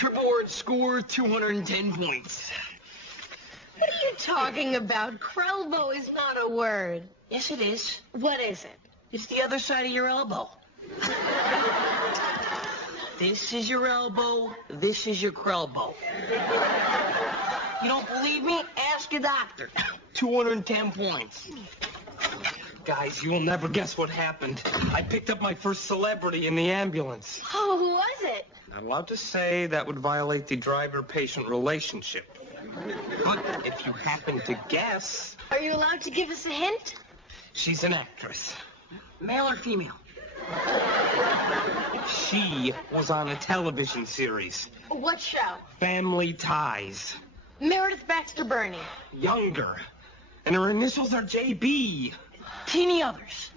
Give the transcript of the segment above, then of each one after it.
Triport scored 210 points. What are you talking about? Krelbo is not a word. Yes, it is. What is it? It's the other side of your elbow. This is your elbow. This is your Krelbo. You don't believe me? Ask your doctor. 210 points. Guys, you will never guess what happened. I picked up my first celebrity in the ambulance. Oh, who was it? Not allowed to say. That would violate the driver-patient relationship. But if you happen to guess... Are you allowed to give us a hint? She's an actress. Male or female? She was on a television series. What show? Family Ties. Meredith Baxter Burney. Younger. And her initials are JB. Teeny others.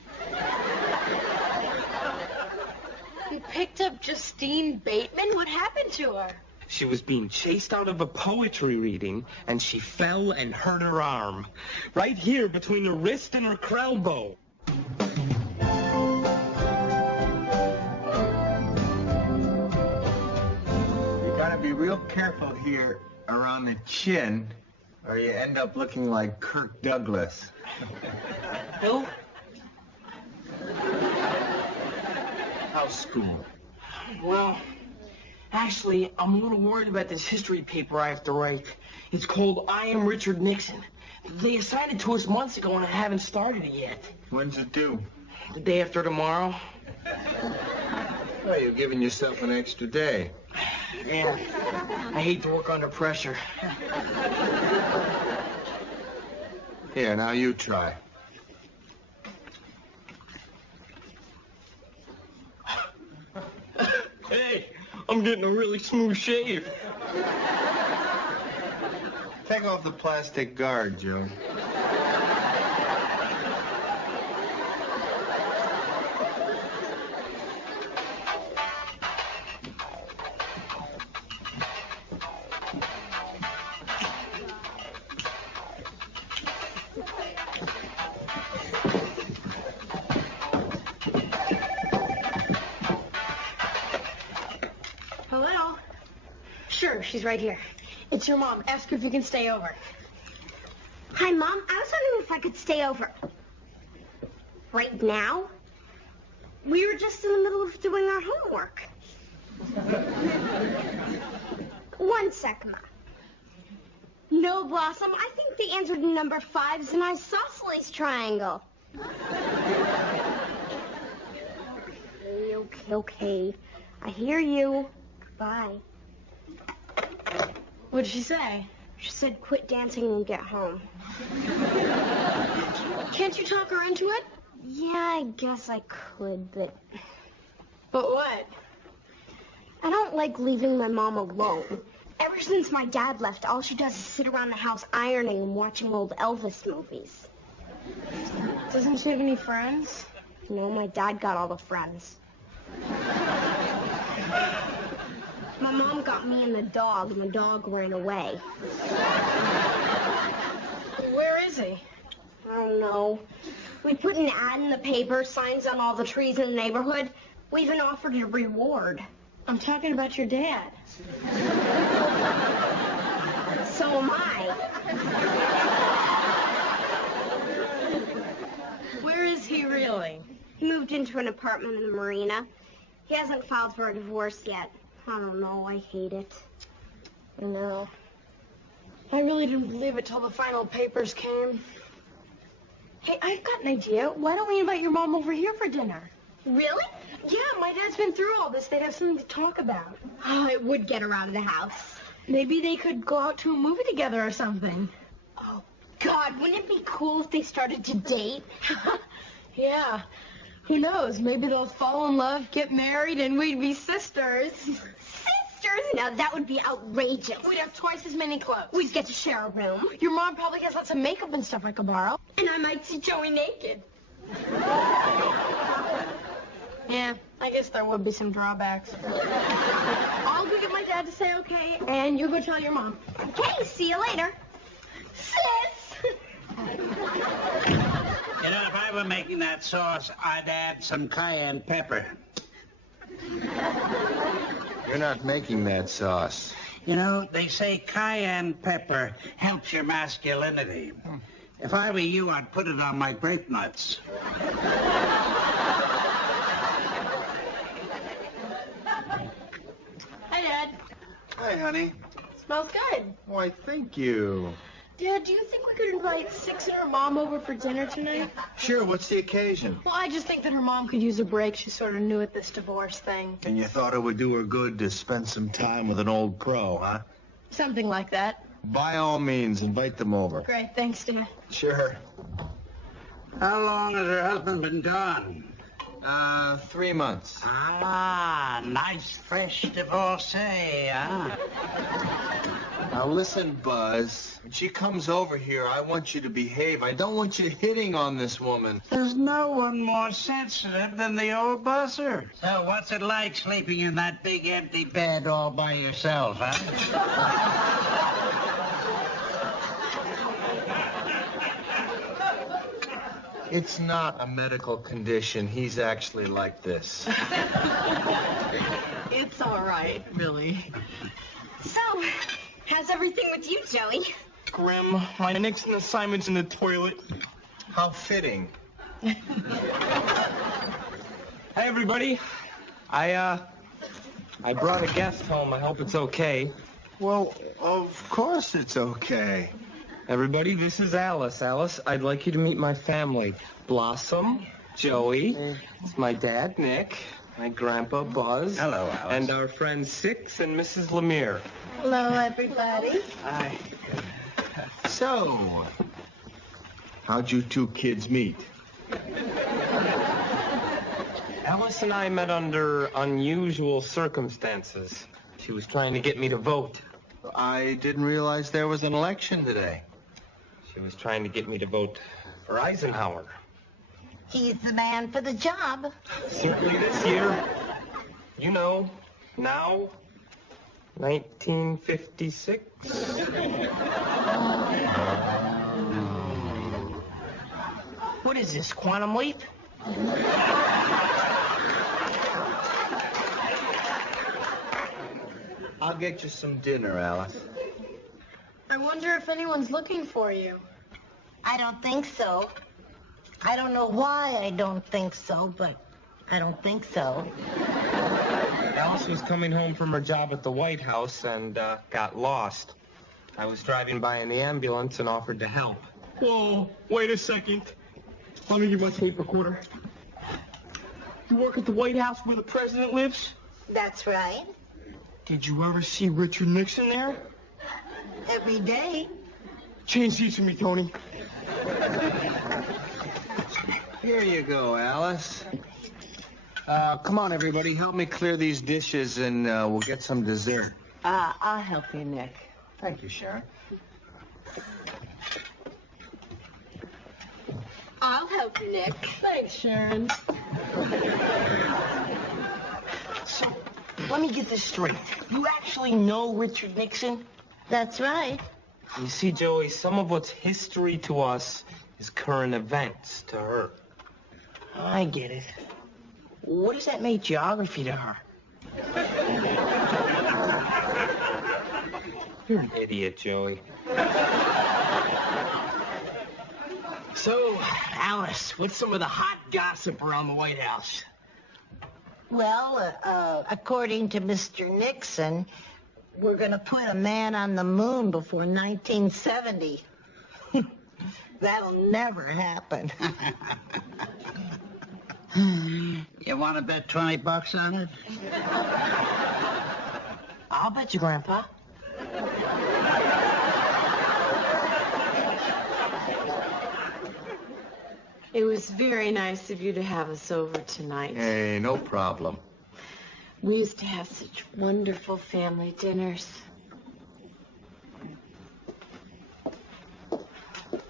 You picked up Justine Bateman? What happened to her? She was being chased out of a poetry reading, and she fell and hurt her arm. Right here between her wrist and her Krelbo. You gotta be real careful here around the chin, or you end up looking like Kirk Douglas. Who? How's school? Well, actually, I'm a little worried about this history paper I have to write. It's called I Am Richard Nixon. They assigned it to us months ago, and I haven't started it yet. When's it due? The day after tomorrow. Well, you're giving yourself an extra day. Yeah, I hate to work under pressure. Here, now you try. Hey, I'm getting a really smooth shave. Take off the plastic guard, Joe. Hello? Sure, she's right here. It's your mom. Ask her if you can stay over. Hi, Mom. I was wondering if I could stay over. Right now? We were just in the middle of doing our homework. 1 sec, Ma. No, Blossom. I think the answer to number 5 is an isosceles triangle. Okay. I hear you. Bye. What'd she say? She said quit dancing and get home. Can't you talk her into it? Yeah, I guess I could, but... But what? I don't like leaving my mom alone. Ever since my dad left, all she does is sit around the house ironing and watching old Elvis movies. Doesn't she have any friends? No, my dad got all the friends. My mom got me and the dog ran away. Where is he? I don't know. We put an ad in the paper, signs on all the trees in the neighborhood. We even offered a reward. I'm talking about your dad. So am I. Where is he really? He moved into an apartment in the marina. He hasn't filed for a divorce yet. I don't know. I hate it. I know. I really didn't believe it till the final papers came. Hey, I've got an idea. Why don't we invite your mom over here for dinner? Really? Yeah, my dad's been through all this. They'd have something to talk about. Oh, it would get her out of the house. Maybe they could go out to a movie together or something. Oh, God, wouldn't it be cool if they started to date? Yeah. Who knows? Maybe they'll fall in love, get married, and we'd be sisters. Sisters? Now, that would be outrageous. We'd have twice as many clothes. We'd get to share a room. Your mom probably has lots of makeup and stuff I could borrow. And I might see Joey naked. Yeah, I guess there would be some drawbacks. I'll go get my dad to say okay, and you go tell your mom. Okay, see you later. Sis! You know, if I were making that sauce, I'd add some cayenne pepper. You're not making that sauce. You know, they say cayenne pepper helps your masculinity. If I were you, I'd put it on my grape nuts. Hi, Dad. Hi, honey. Smells good. Why, thank you. Dad, do you think we could invite Six and her mom over for dinner tonight? Sure, what's the occasion? Well, I just think that her mom could use a break. She's sort of new at this divorce thing. And you thought it would do her good to spend some time with an old crow, huh? Something like that. By all means, invite them over. Great, thanks, Dad. Sure. How long has her husband been gone? 3 months. Ah, nice fresh divorcee, huh? Now listen, Buzz. When she comes over here, I want you to behave. I don't want you hitting on this woman. There's no one more sensitive than the old buzzer. So what's it like sleeping in that big empty bed all by yourself, huh? It's not a medical condition. He's actually like this. It's all right, really. So, how's everything with you, Joey? Grim, my next assignment's in the toilet. How fitting. Hey, everybody. I brought a guest home. I hope it's okay. Well, of course it's okay. Everybody, this is Alice. Alice, I'd like you to meet my family. Blossom, Joey, it's my dad, Nick, my grandpa, Buzz. Hello, Alice. And our friends Six and Mrs. Lemire. Hello, everybody. Hi. So, how'd you two kids meet? Alice and I met under unusual circumstances. She was trying to get me to vote. I didn't realize there was an election today. She was trying to get me to vote for Eisenhower. He's the man for the job. Certainly this year. You know, now, 1956. What is this, Quantum Leap? I'll get you some dinner, Alice. I wonder if anyone's looking for you. I don't think so. I don't know why I don't think so, but I don't think so. Alice was coming home from her job at the White House and got lost. I was driving by in the ambulance and offered to help. Whoa, wait a second. Let me get my tape recorder. You work at the White House where the president lives? That's right. Did you ever see Richard Nixon there? Every day. Change seats with me, Tony. Here you go, Alice. Come on, everybody. Help me clear these dishes and we'll get some dessert. I'll help you, Nick. Thank you, Sharon. I'll help you, Nick. Thanks, Sharon. So, let me get this straight. You actually know Richard Nixon? That's right. You see, Joey, some of what's history to us is current events to her. I get it. What does that make geography to her? You're an idiot, Joey. So, Alice, what's some of the hot gossip around the White House? Well, according to Mr. Nixon, we're going to put a man on the moon before 1970. That'll never happen. You want to bet $20 on it? I'll bet you, Grandpa. It was very nice of you to have us over tonight. Hey, no problem. We used to have such wonderful family dinners.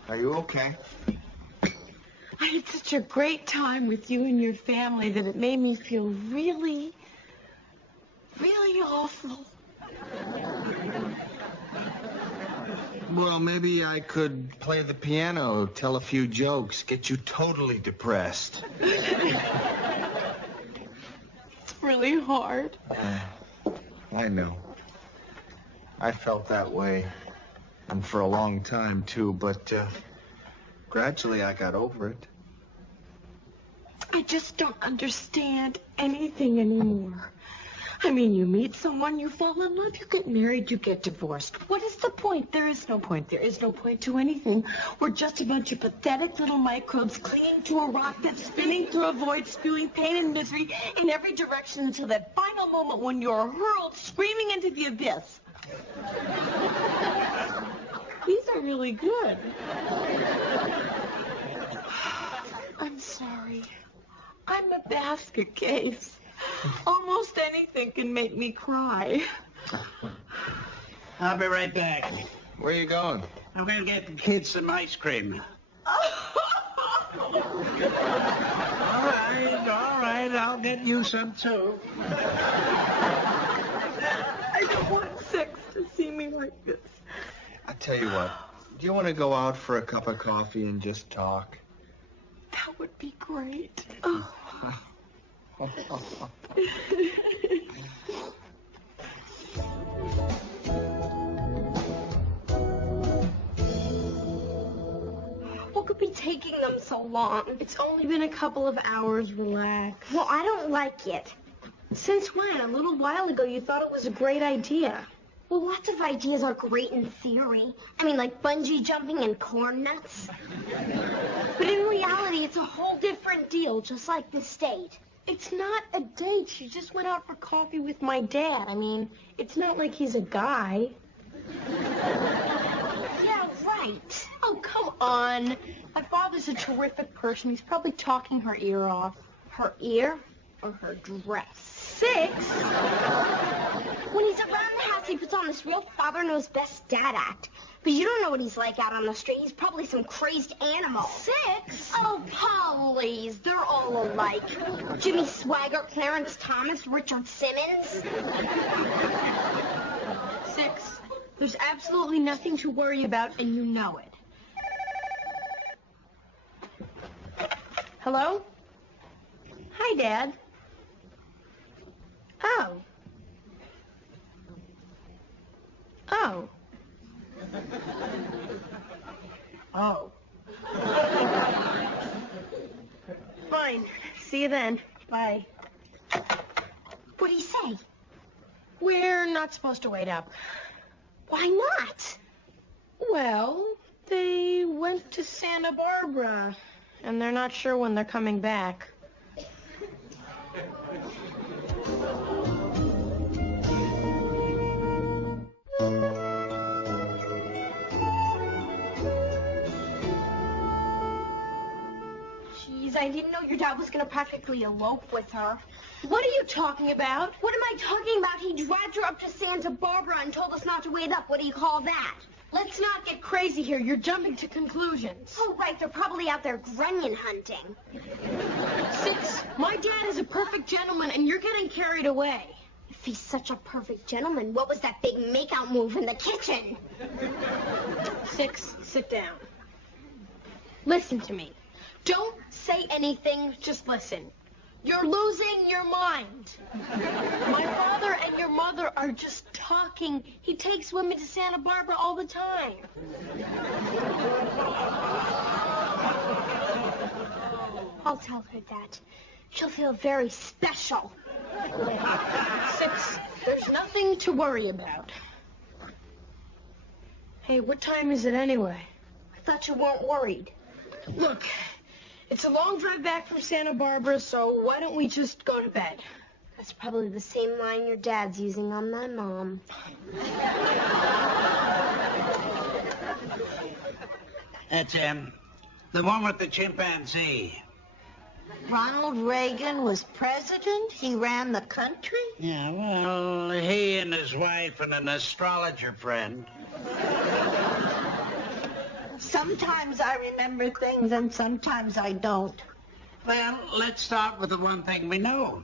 Are you okay? I had such a great time with you and your family that it made me feel really, really awful. Well, maybe I could play the piano, tell a few jokes, get you totally depressed. It's really hard. I know. I felt that way. And for a long time, too, but gradually I got over it. I just don't understand anything anymore. I mean, you meet someone, you fall in love, you get married, you get divorced. What is the point? There is no point. There is no point to anything. We're just a bunch of pathetic little microbes clinging to a rock that's spinning through a void, spewing pain and misery in every direction until that final moment when you're hurled screaming into the abyss. These are really good. I'm sorry. I'm a basket case. Almost anything can make me cry. I'll be right back. Where are you going? I'm going to get the kids some ice cream. All right, I'll get you some too. I don't want Six to see me like this. I tell you what, do you want to go out for a cup of coffee and just talk? That would be great. Oh. What could be taking them so long? It's only been a couple of hours. Relax. Well, I don't like it. Since when? A little while ago you thought it was a great idea. Well, lots of ideas are great in theory. I mean, like bungee jumping and corn nuts. But in reality, it's a whole different deal, just like this date. It's not a date. She just went out for coffee with my dad. I mean, it's not like he's a guy. Yeah, right. Oh, come on. My father's a terrific person. He's probably talking her ear off. Her ear or her dress? Six? When he's around the house, he puts on this real father-knows-best dad act. But you don't know what he's like out on the street. He's probably some crazed animal. Six? Oh, please. They're all alike. Jimmy Swaggart, Clarence Thomas, Richard Simmons. Six. There's absolutely nothing to worry about, and you know it. Hello? Hi, Dad. Oh. Oh. Oh. Fine. See you then. Bye. What'd he say? We're not supposed to wait up. Why not? Well, they went to Santa Barbara, and they're not sure when they're coming back. Jeez, I didn't know your dad was going to practically elope with her. What are you talking about? What am I talking about? He dragged her up to Santa Barbara and told us not to wait up. What do you call that? Let's not get crazy here. You're jumping to conclusions. Oh, right. They're probably out there grunion hunting. Six, my dad is a perfect gentleman, and you're getting carried away. If he's such a perfect gentleman, what was that big makeout move in the kitchen? Six, sit down. Listen to me. Don't say anything, just listen. You're losing your mind. My father and your mother are just talking. He takes women to Santa Barbara all the time. I'll tell her that. She'll feel very special. Six, there's nothing to worry about. Hey, what time is it anyway? I thought you weren't worried. Look, it's a long drive back from Santa Barbara, so why don't we just go to bed? That's probably the same line your dad's using on my mom. That's the one with the chimpanzee. Ronald Reagan was president? He ran the country? Yeah, well, he and his wife and an astrologer friend. Sometimes I remember things and sometimes I don't. Well, let's start with the one thing we know.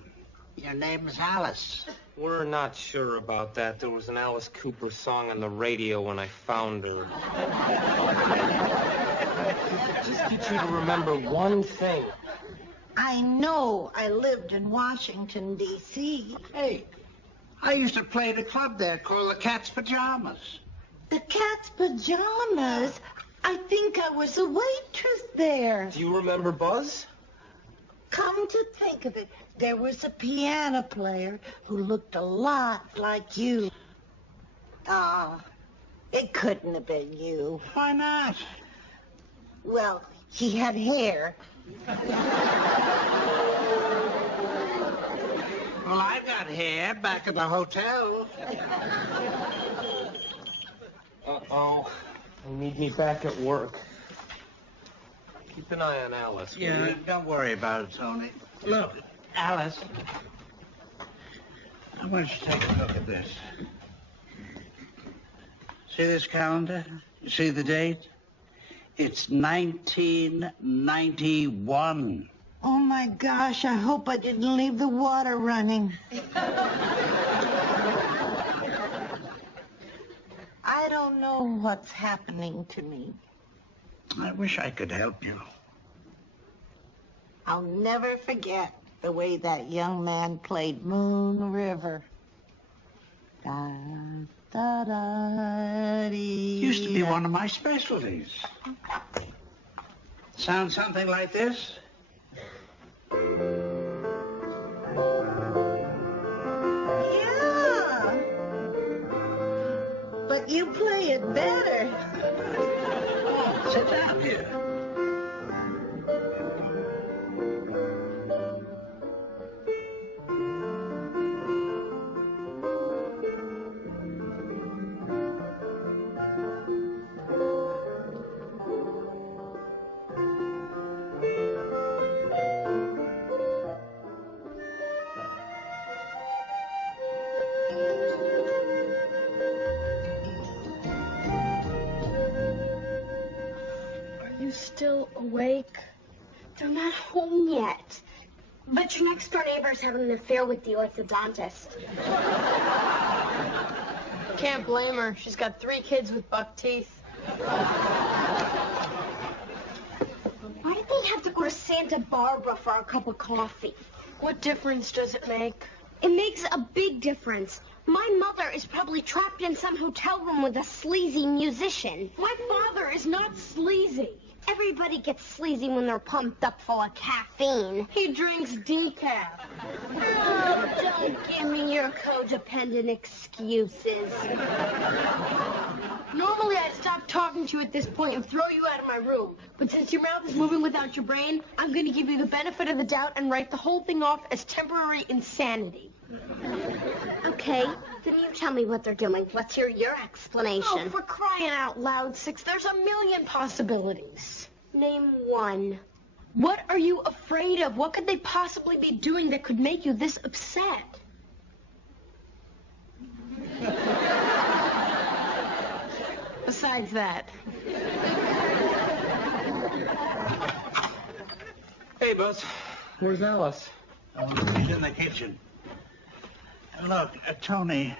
Your name's Alice. We're not sure about that. There was an Alice Cooper song on the radio when I found her. Just get you to remember one thing. I know I lived in Washington, D.C. Hey, I used to play at a club there called the Cat's Pajamas. The Cat's Pajamas? I think I was a waitress there. Do you remember Buzz? Come to think of it, there was a piano player who looked a lot like you. Oh, it couldn't have been you. Why not? Well, he had hair. Well, I've got hair back at the hotel. Uh-oh. They need me back at work. Keep an eye on Alice, will Yeah, you? don't worry about it, Tony. Look, Alice, I want you to take a look at this. See this calendar? You see the date? It's 1991. Oh, my gosh, I hope I didn't leave the water running. I don't know what's happening to me. I wish I could help you. I'll never forget the way that young man played Moon River. Da, da, da, dee, Used to be one of my specialties. Sound something like this? Yeah. But you play it better. Sit down here. Still awake? They're not home yet. But your next door neighbor's having an affair with the orthodontist. Can't blame her. She's got 3 kids with buck teeth. Why did they have to go to Santa Barbara for a cup of coffee? What difference does it make? It makes a big difference. My mother is probably trapped in some hotel room with a sleazy musician. My father is not sleazy. Everybody gets sleazy when they're pumped up full of caffeine. He drinks decaf. Oh, don't give me your codependent excuses. Normally I'd stop talking to you at this point and throw you out of my room. But since your mouth is moving without your brain, I'm going to give you the benefit of the doubt and write the whole thing off as temporary insanity. Okay, then you tell me what they're doing. What's your explanation? Oh, for crying out loud, Six, there's a million possibilities. Name one. What are you afraid of? What could they possibly be doing that could make you this upset? Besides that. Hey, Buzz. Where's Alice? Oh, she's in the kitchen. Look, Tony,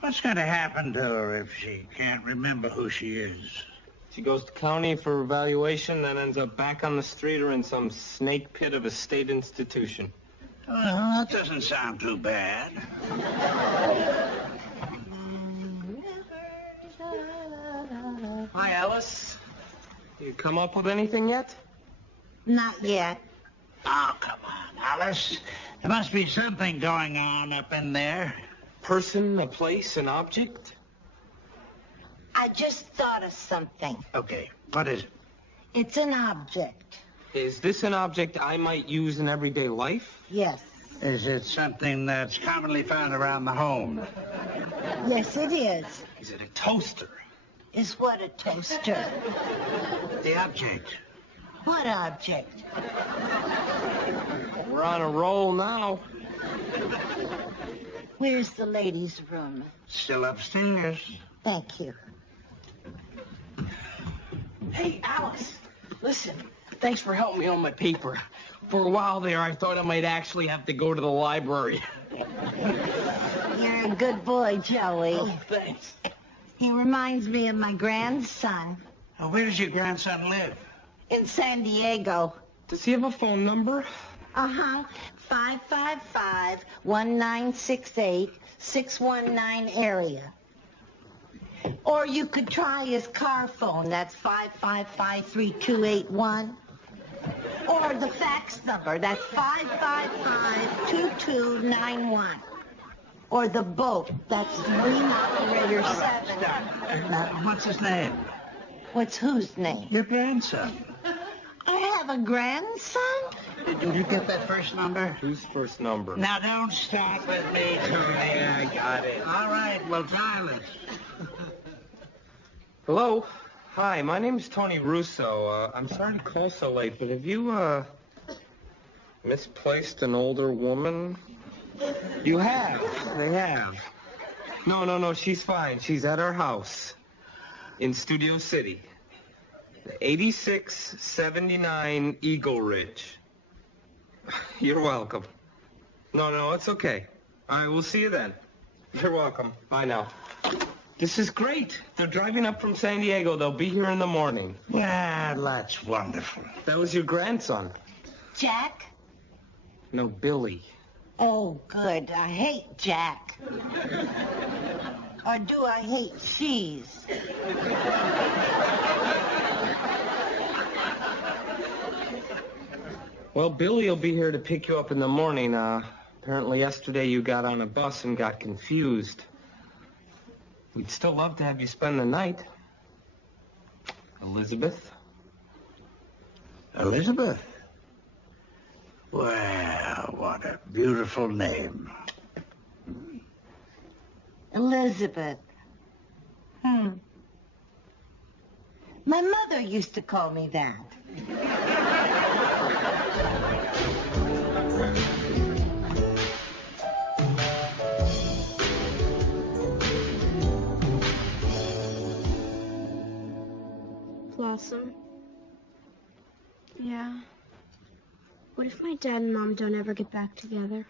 what's going to happen to her if she can't remember who she is? She goes to county for evaluation, then ends up back on the street or in some snake pit of a state institution. Well, that doesn't sound too bad. Hi, Alice. You come up with anything yet? Not yet. Oh, come on, Alice. There must be something going on up in there. Person, a place, an object? I just thought of something. Okay, what is it? It's an object. Is this an object I might use in everyday life? Yes. Is it something that's commonly found around the home? Yes, it is. Is it a toaster? Is what a toaster? The object. What object? We're on a roll now. Where's the ladies' room? Still upstairs. Thank you. Hey, Alice, listen, thanks for helping me on my paper. For a while there, I thought I might actually have to go to the library. You're a good boy, Joey. Oh, thanks. He reminds me of my grandson Where does your grandson live? in San Diego. Does he have a phone number? Uh-huh. 555-1968. 619 area. Or you could try his car phone. That's 555-3281. Or the fax number. That's 555-2291. Or the boat. That's Marine Operator 7. What's his name? What's whose name? Your grandson. I have a grandson? Did you get that first number? Whose first number? Now, don't start with me, Tony. I got it. All right, well, dial it. Hello? Hi, my name's Tony Russo. I'm sorry to call so late, but have you, misplaced an older woman? You have. They have. No, she's fine. She's at our house in Studio City. 8679 Eagle Ridge. You're welcome. No, it's okay. All right, we'll see you then. You're welcome. Bye now. This is great. They're driving up from San Diego. They'll be here in the morning. Well, that's wonderful. That was your grandson. Jack? No, Billy. Oh, good. I hate Jack. Or do I hate cheese? Well, Billy will be here to pick you up in the morning. Apparently yesterday you got on a bus and got confused. We'd still love to have you spend the night. Elizabeth? Elizabeth? Well, what a beautiful name. Elizabeth. My mother used to call me that. Blossom? Yeah? What if my dad and Mom don't ever get back together?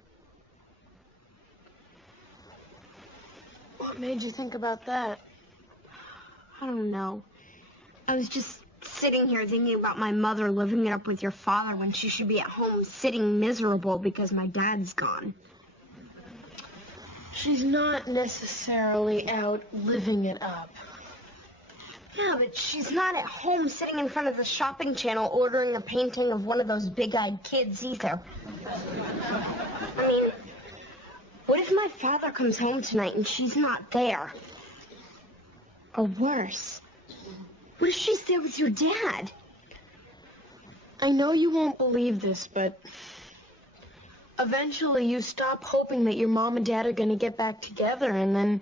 What made you think about that? I don't know. I was just sitting here thinking about my mother living it up with your father when she should be at home sitting miserable because my dad's gone. She's not necessarily out living it up. Yeah, but she's not at home sitting in front of the shopping channel ordering a painting of one of those big-eyed kids either. I mean, what if my father comes home tonight and she's not there? Or worse, what if she's there with your dad? I know you won't believe this, but eventually you stop hoping that your mom and dad are going to get back together, and then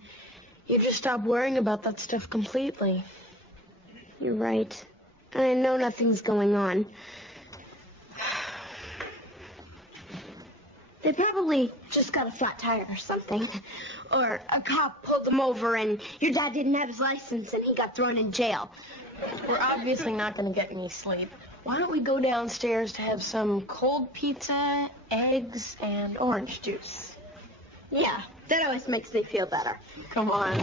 you just stop worrying about that stuff completely. You're right. And I know nothing's going on. They probably just got a flat tire or something. Or a cop pulled them over and your dad didn't have his license and he got thrown in jail. We're obviously not going to get any sleep. Why don't we go downstairs to have some cold pizza, eggs, and orange juice? Yeah, that always makes me feel better. Come on.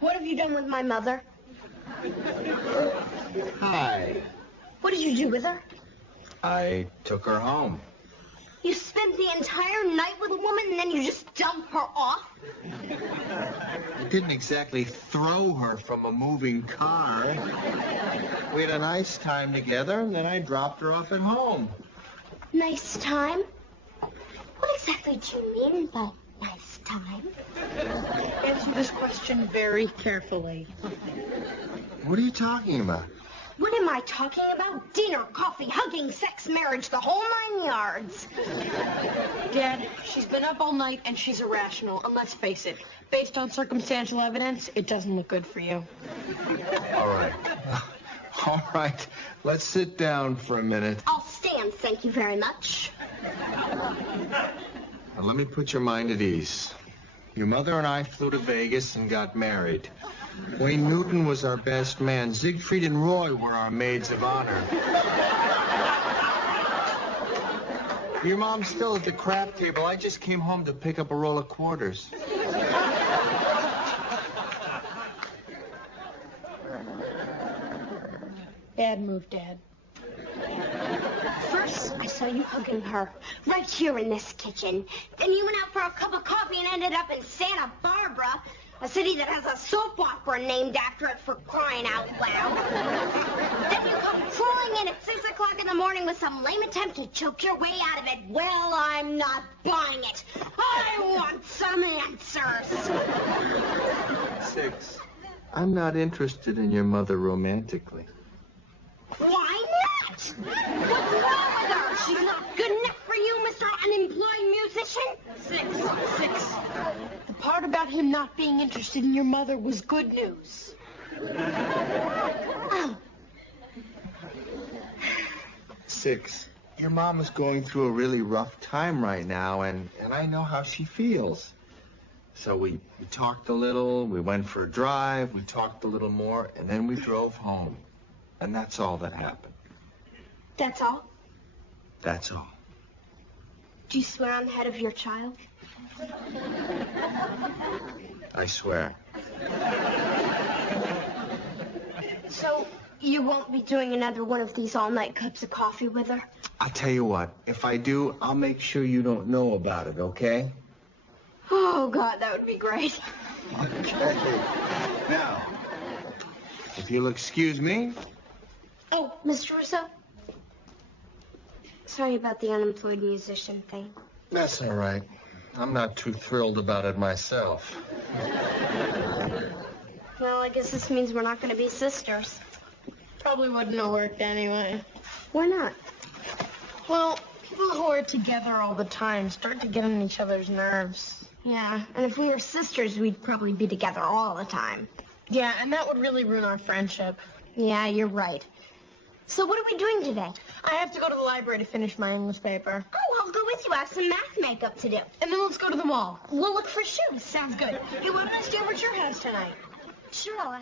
What have you done with my mother? Hi. What did you do with her? I took her home. You spent the entire night with a woman and then you just dump her off? I didn't exactly throw her from a moving car. We had a nice time together, and then I dropped her off at home. Nice time? What exactly do you mean by nice time? Answer this question very carefully. What are you talking about? What am I talking about? Dinner, coffee, hugging, sex, marriage, the whole 9 yards. Dad, she's been up all night and she's irrational. And let's face it, based on circumstantial evidence, it doesn't look good for you. All right. All right. Let's sit down for a minute. I'll stand, thank you very much. Now, let me put your mind at ease. Your mother and I flew to Vegas and got married. Wayne Newton was our best man. Siegfried and Roy were our maids of honor. Your mom's still at the crap table. I just came home to pick up a roll of quarters. Bad move, Dad. First, I saw you hugging her right here in this kitchen. Then you went out for a cup of coffee and ended up in Santa Barbara, a city that has a soap opera named after it, for crying out loud. Then you come crawling in at 6 o'clock in the morning with some lame attempt to choke your way out of it. Well, I'm not buying it. I want some answers. 6. I'm not interested in your mother romantically. Why not? What's wrong with her? She's not good enough for you, Mr. Unemployed Musician? 6. The part about him not being interested in your mother was good news. Oh. 6. Your mom is going through a really rough time right now, and I know how she feels. So we talked a little, we went for a drive, we talked a little more, and then we drove home. And that's all that happened. That's all? That's all. Do you swear on the head of your child? I swear. So you won't be doing another one of these all-night cups of coffee with her? I'll tell you what, if I do, I'll make sure you don't know about it, okay? Oh, God, that would be great. Okay. Now, if you'll excuse me. Oh, Mr. Russo? Sorry about the unemployed musician thing. That's all right. I'm not too thrilled about it myself. Well, I guess this means we're not going to be sisters. Probably wouldn't have worked anyway. Why not? Well, people who are together all the time start to get on each other's nerves. Yeah, and if we were sisters, we'd probably be together all the time. Yeah, and that would really ruin our friendship. Yeah, you're right. So what are we doing today? I have to go to the library to finish my English paper. Oh, I'll go with you. I have some math makeup to do. And then let's go to the mall. We'll look for shoes. Sounds good. Hey, why don't I stay over at your house tonight? Sure, I'll ask.